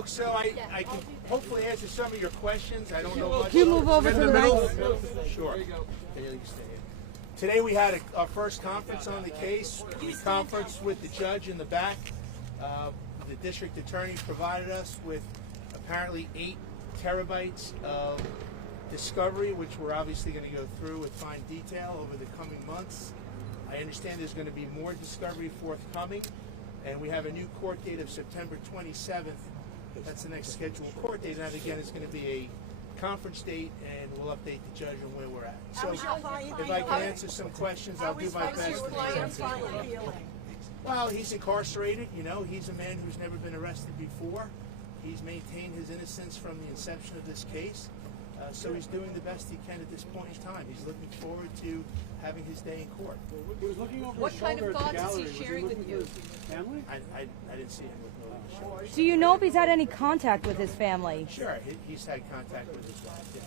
folks, so I can hopefully answer some of your questions. I don't know much. Can you move over to the right? Sure. Today we had our first conference on the case. We conferenced with the judge in the back. The district attorney provided us with apparently 8 terabytes of discovery, which we're obviously going to go through with fine detail over the coming months. I understand there's going to be more discovery forthcoming, and we have a new court date of September 27th. That's the next scheduled court date. And again, it's going to be a conference date, and we'll update the judge on where we're at. So if I can answer some questions, I'll do my best. Well, he's incarcerated. You know, he's a man who's never been arrested before. He's maintained his innocence from the inception of this case. So he's doing the best he can at this point in time. He's looking forward to having his day in court. He was looking over what his kind shoulder of at the thoughts gallery. is he sharing with you? Family? I didn't see him with no shoulder. Do you know if he's had any contact with his family? Sure, he's had contact with his wife, yes.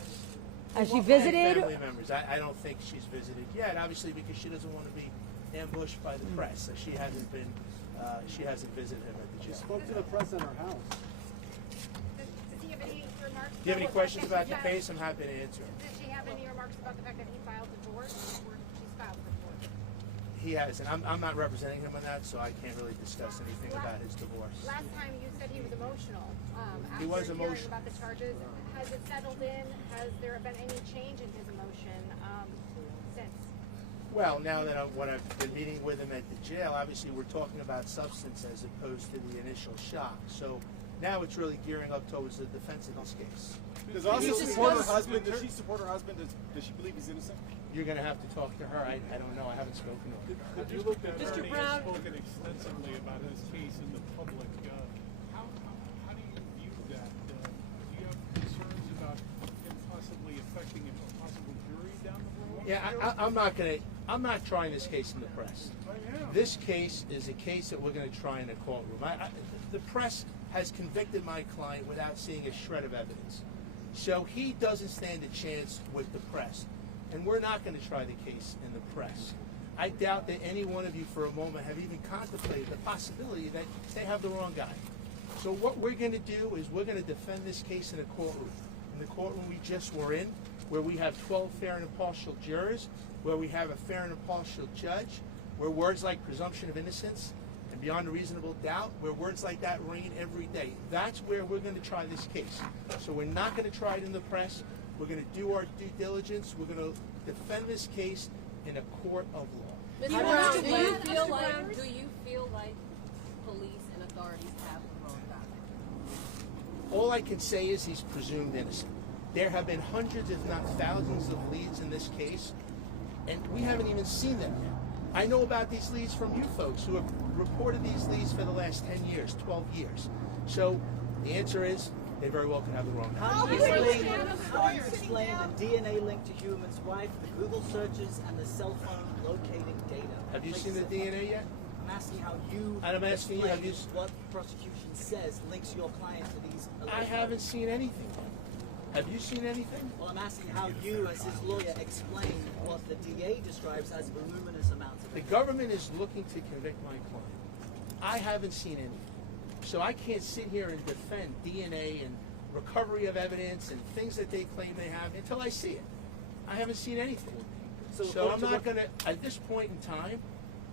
Has she visited? Family members. I don't think she's visited yet, obviously, because she doesn't want to be ambushed by the press. So she hasn't visited him at the jail. Spoke to the press in her house. Does he have any remarks? Do you have any questions about the case? I'm happy to answer. Does she have any remarks about the fact that he filed divorce, or she's filed divorce? He has, and I'm not representing him on that, so I can't really discuss anything about his divorce. Last time you said he was emotional. He was after hearing emotional about the charges. Has it settled in? Has there been any change in his emotion since? Well, now that when I've been meeting with him at the jail, obviously we're talking about substance as opposed to the initial shock. So now it's really gearing up towards the defense of this case. Does also support her husband? Does she support her husband? Does she believe he's innocent? You're going to have to talk to her. I don't know. I haven't spoken to her. Have you looked at Mr. Ernie Brown? has spoken extensively about his case in the public. How do you view that? Do you have concerns about him possibly affecting a possible jury down the road? Yeah, I'm not trying this case in the press. This case is a case that we're going to try in a courtroom. The press has convicted my client without seeing a shred of evidence. So he doesn't stand a chance with the press. And we're not going to try the case in the press. I doubt that any one of you for a moment have even contemplated the possibility that they have the wrong guy. So what we're going to do is we're going to defend this case in a courtroom. In the courtroom we just were in, where we have 12 fair and impartial jurors, where we have a fair and impartial judge, where words like presumption of innocence and beyond a reasonable doubt, where words like that reign every day. That's where we're going to try this case. So we're not going to try it in the press. We're going to do our due diligence. We're going to defend this case in a court of law. Mr. Brown, do you feel like police and authorities have the wrong guy? All I can say is he's presumed innocent. There have been hundreds, if not thousands, of leads in this case, and we haven't even seen them yet. I know about these leads from you folks who have reported these leads for the last 10 years, 12 years. So the answer is they very well could have the wrong guy. How do you explain the DNA link to Heuermann's wife, the Google searches, and the cell phone locating data? Have you seen the DNA yet? I'm asking how you I'm asking you, have you? what the prosecution says links your client to these. I haven't seen anything. Have you seen anything? Well, I'm asking how you, as his lawyer, explain what the DA describes as voluminous amounts of The evidence. government is looking to convict my client. I haven't seen anything. So I can't sit here and defend DNA and recovery of evidence and things that they claim they have until I see it. I haven't seen anything. So I'm not going to, at this point in time,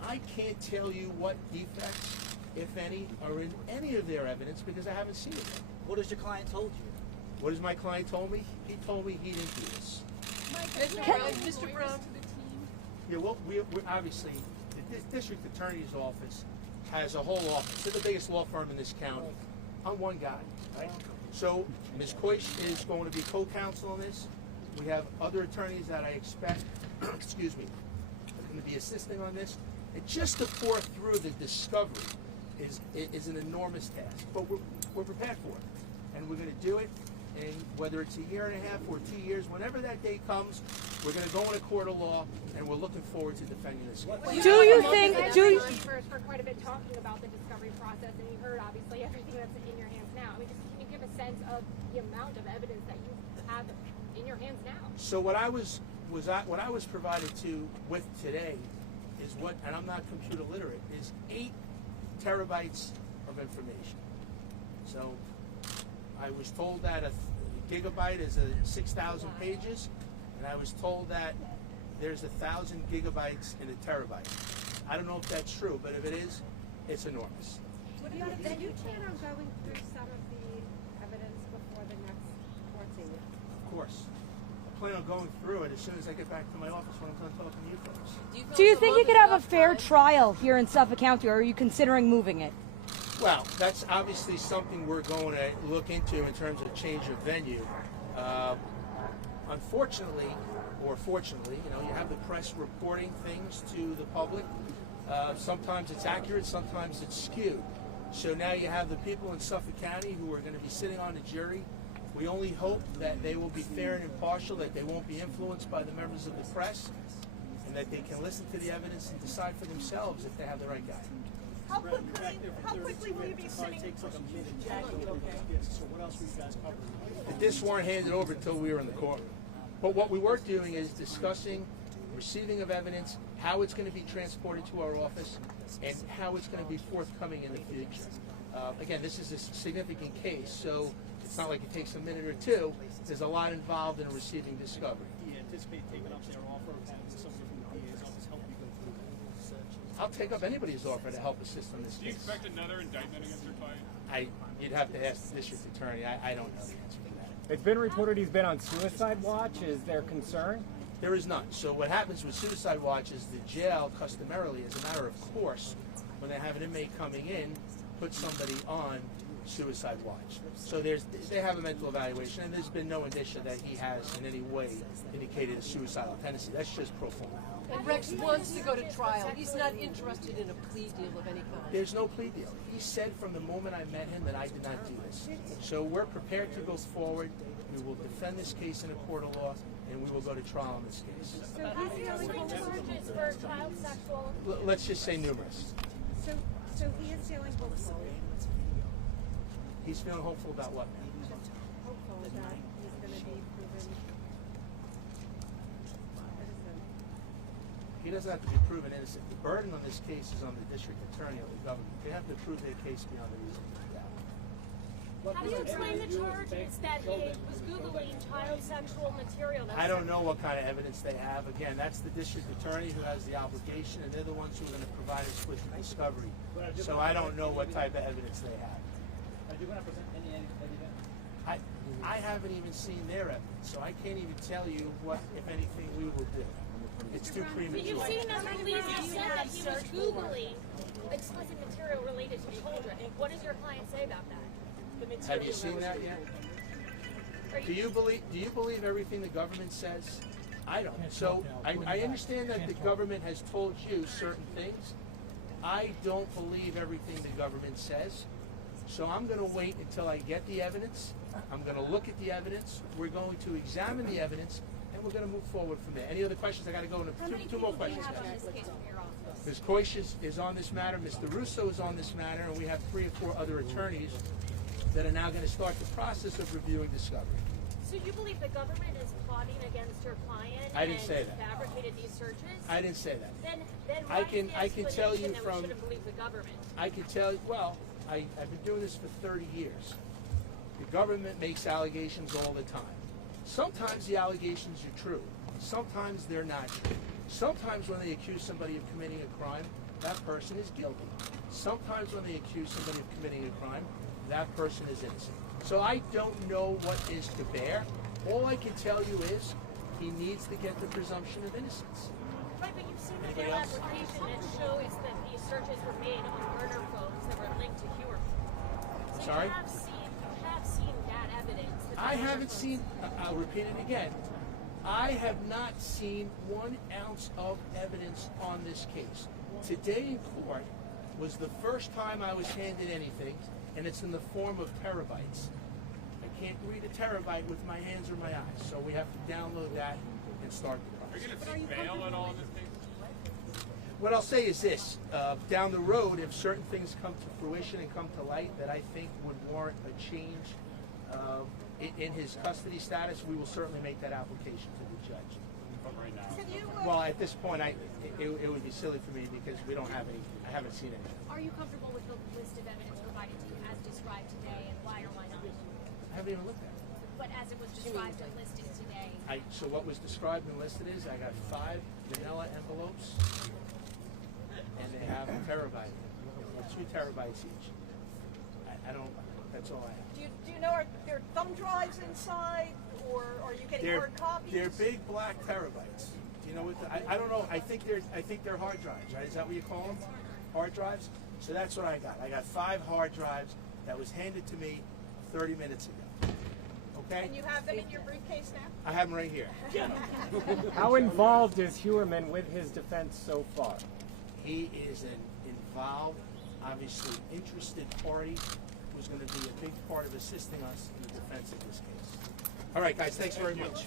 I can't tell you what defects, if any, are in any of their evidence because I haven't seen it yet. What has your client told you? What has my client told me? He told me he didn't do this. Mr. Brown. Yeah, well, we're obviously, the district attorney's office has a whole office. They're the biggest law firm in this county. I'm one guy, right? So Ms. Koish is going to be co-counsel on this. We have other attorneys that I expect, excuse me, are going to be assisting on this. And just to pour through the discovery is an enormous task, but we're prepared for it. And we're going to do it. And whether it's a year and a half or 2 years, whenever that day comes, we're going to go in a court of law, and we're looking forward to defending this case. Do you think? For quite a bit talking about the discovery process, and you heard obviously everything that's in your hands now. I mean, just can you give a sense of the amount of evidence that you have in your hands now? So what I was provided with today is what, and I'm not computer literate, is 8 terabytes of information. So I was told that a gigabyte is 6,000 pages, and I was told that there's 1,000 gigabytes in a terabyte. I don't know if that's true, but if it is, it's enormous. Do you plan on going through some of the evidence before the next court date? Of course. I plan on going through it as soon as I get back to my office when I'm done talking to you folks. Do you think you could have a fair trial here in Suffolk County, or are you considering moving it? Well, that's obviously something we're going to look into in terms of change of venue. Unfortunately, or fortunately, you have the press reporting things to the public. Sometimes it's accurate, sometimes it's skewed. So now you have the people in Suffolk County who are going to be sitting on the jury. We only hope that they will be fair and impartial, that they won't be influenced by the members of the press, and that they can listen to the evidence and decide for themselves if they have the right guy. How quickly will you be sitting? Takes like a minute. Jackie, okay. So what else were you guys covering? The discs weren't handed over until we were in the court. But what we were doing is discussing receiving of evidence, how it's going to be transported to our office, and how it's going to be forthcoming in the future. Again, this is a significant case, so it's not like it takes a minute or two. There's a lot involved in receiving discovery. Do you anticipate taking up their offer of having somebody from the PA's office help you go through that? I'll take up anybody's offer to help assist on this Do you case. expect another indictment against your client? You'd have to ask the district attorney. I don't know the answer to that. It's been reported he's been on suicide watch. Is there concern? There is none. So what happens with suicide watch is the jail customarily, as a matter of course, when they have an inmate coming in, puts somebody on suicide watch. So they have a mental evaluation, and there's been no indicia that he has in any way indicated a suicidal tendency. That's just pro forma. And Rex wants to go to trial. He's not interested in a plea deal of any kind. There's no plea deal. He said from the moment I met him that I did not do this. So we're prepared to go forward. We will defend this case in a court of law, and we will go to trial on this case. So he's dealing with charges for child sexual. Let's just say numerous. So he is feeling hopeful. He's feeling hopeful about what now? Hopeful that he's going to be proven innocent. He doesn't have to be proven innocent. The burden on this case is on the district attorney or the government. They have to prove their case beyond a reasonable doubt. How do you explain the charges that it was Googling child sexual material? I don't know what kind of evidence they have. Again, that's the district attorney who has the obligation, and they're the ones who are going to provide us with the discovery. So I don't know what type of evidence they have. Are you going to present any evidence? I haven't even seen their evidence, so I can't even tell you what, if anything, we will do. It's too premature. You've seen that release. You said that he was Googling explicit material related to children. What does your client say about that? Have you seen that yet? Do you believe everything the government says? I don't. So I understand that the government has told you certain things. I don't believe everything the government says. So I'm going to wait until I get the evidence. I'm going to look at the evidence. We're going to examine the evidence, and we're going to move forward from there. Any other questions? I got to go into two more questions. Ms. Koish is on this matter. Mr. Russo is on this matter, and we have 3 or 4 other attorneys that are now going to start the process of reviewing discovery. So you believe the government is plotting against your client I didn't say that. Fabricated these searches? I didn't say that. Then I can tell you that from. we shouldn't believe the government? I can tell you. Well, I've been doing this for 30 years. The government makes allegations all the time. Sometimes the allegations are true. Sometimes they're not true. Sometimes when they accuse somebody of committing a crime, that person is guilty. Sometimes when they accuse somebody of committing a crime, that person is innocent. So I don't know what is to bear. All I can tell you is he needs to get the presumption of innocence. Right, but you've seen the Anybody bail else? application that shows that these searches were made on murder phones that were linked to Heuermann. So Sorry? you have seen that evidence. That I the murder haven't phones- seen, I'll repeat it again, I have not seen 1 ounce of evidence on this case. Today in court was the first time I was handed anything, and it's in the form of terabytes. I can't read a terabyte with my hands or my eyes, so we have to download that and start the Are you process. going to seek bail at all in this case? What I'll say is this, down the road, if certain things come to fruition and come to light that I think would warrant a change in his custody status, we will certainly make that application to the judge. But right now. Well, at this point, it would be silly for me because we don't have any, I haven't seen anything. Are you comfortable with the list of evidence provided to you as described today, and why or why not? I haven't even looked at it. But as it was described and listed today. So what was described and listed is I got 5 vanilla envelopes, and they have a terabyte, 2 terabytes each. I don't. That's all I have. Do you know, are there thumb drives inside, or are you getting hard copies? They're big black terabytes. You know what? I don't know. I think they're hard drives, right? Is that what you call them? Hard drives. So that's what I got. I got 5 hard drives that was handed to me 30 minutes ago. Okay. And you have them in your briefcase now? I have them right here. How involved is Heuermann with his defense so far? He is an involved, obviously interested party who's going to be a big part of assisting us in the defense of this case. All right, guys. Thanks very much.